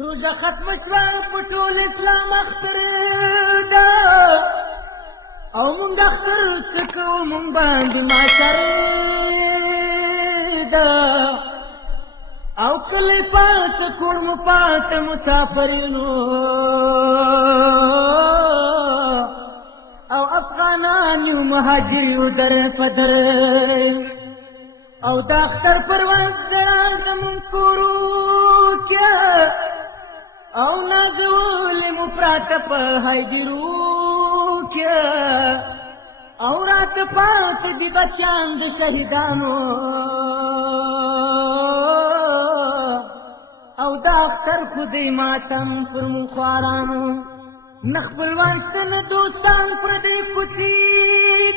روزه ختم شوه په ټول اسلام اختر ده او مونږ اختر څه کوو مونږ باندې معاشر ده او کلی پات کور مو پات مسافرینو او افغانان یو مهاجر یو در پدر او دا اختر پرواز زمون کورو کیا او نازولی مو پراته په هایدرو کیا او رات پات دی بچان د شهیدانو او دا اختر خودی ماتم پر مو خوارانو نخبلوان شته نه دوستان پردی کوڅې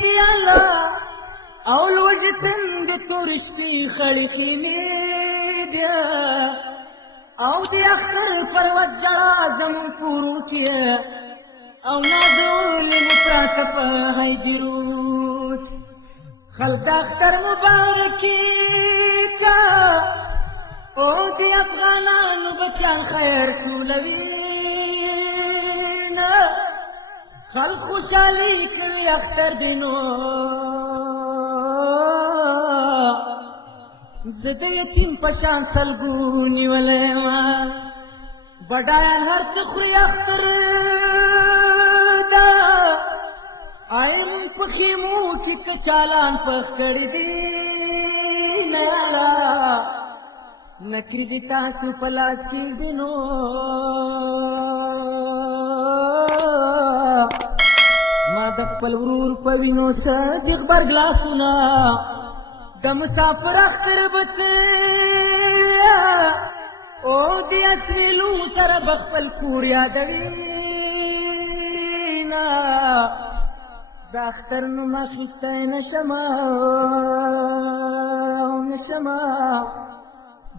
دی الله او لوژتن د تور شپې خړې خیمې دی او دی اختر پروت جړه زمون فورو کې او نازولې مو پراته په هایجرو خلک اختر مبارکي کا او دی افغانانو بچان خیر ټولوي خلق خوشحالي کوي اختر دینو زه د یتیم په شان سلګو نیولی وه بډایان هر څه خوري اختر ده آی مونږ په خیمو کې که چالان پخ کړي دي نه یالا نکري دي تاسو په لاس کې دي نو ما د خپل ورور په وینو سره د غبرګ لاسونه د مسافر اختر بڅې او د اسویلو سره به خپل کور یادوینه د اختر نوم اخیستی نشمه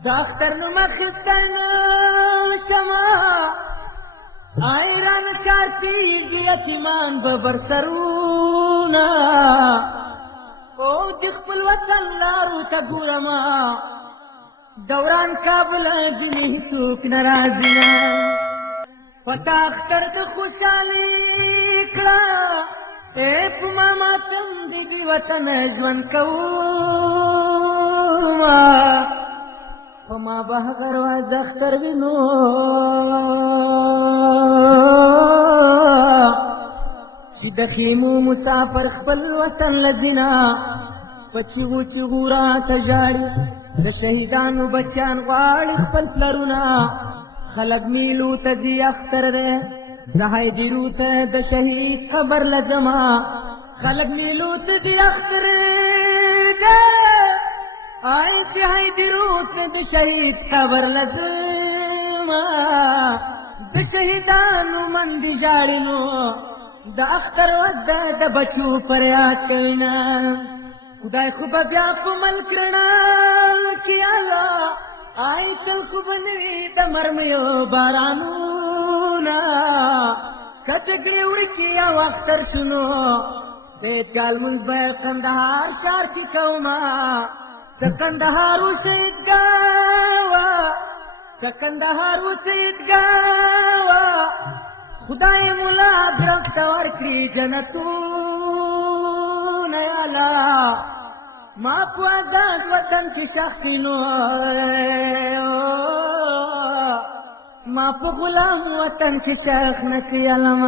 د اختر نوم اخیستی نشمه آیران چار پیر دی یتیمان به برسرونه او د خپل وطن لارو ته ګورمه دوران کابل ځینې هېڅوک نه راځي نه په تا اختر د خوشحالي کړه ای په ما ماتم د دې وطن ژوند کومه په ما به هغه ورځ اختر وینو چې د خیمو مسافر خپل وطن لزینا په چیغو چیغو راته ژاړي د شهیدانو بچیان غواړي خپل پلرونه خلک میلو ته ځي اختر دی زه هایدرو ته د شهید قبر لځمه خلک میلو ته ځي اختر دی آی زه هایدرو ته د شهید قبر لځمه د شهیدانو منډې ژاړي نو د اختر ورځ د بچو فریاد کوي نه خدای خو به بیا په ملک رڼا کې الله آی تل خو به نه وي د مرمیو بارانونه که جګړې ورکي او اختر شونو دې کال مونږ به کندهار ښار کې کومه څه کندهار و شهیدګاه څه کندهار و شهیدګاه خدای مولا درخت ورکړي جنتونه یالا ما په آزاد وطن کې شخ کینو ما په غلام وطن کې شخ نه کیالم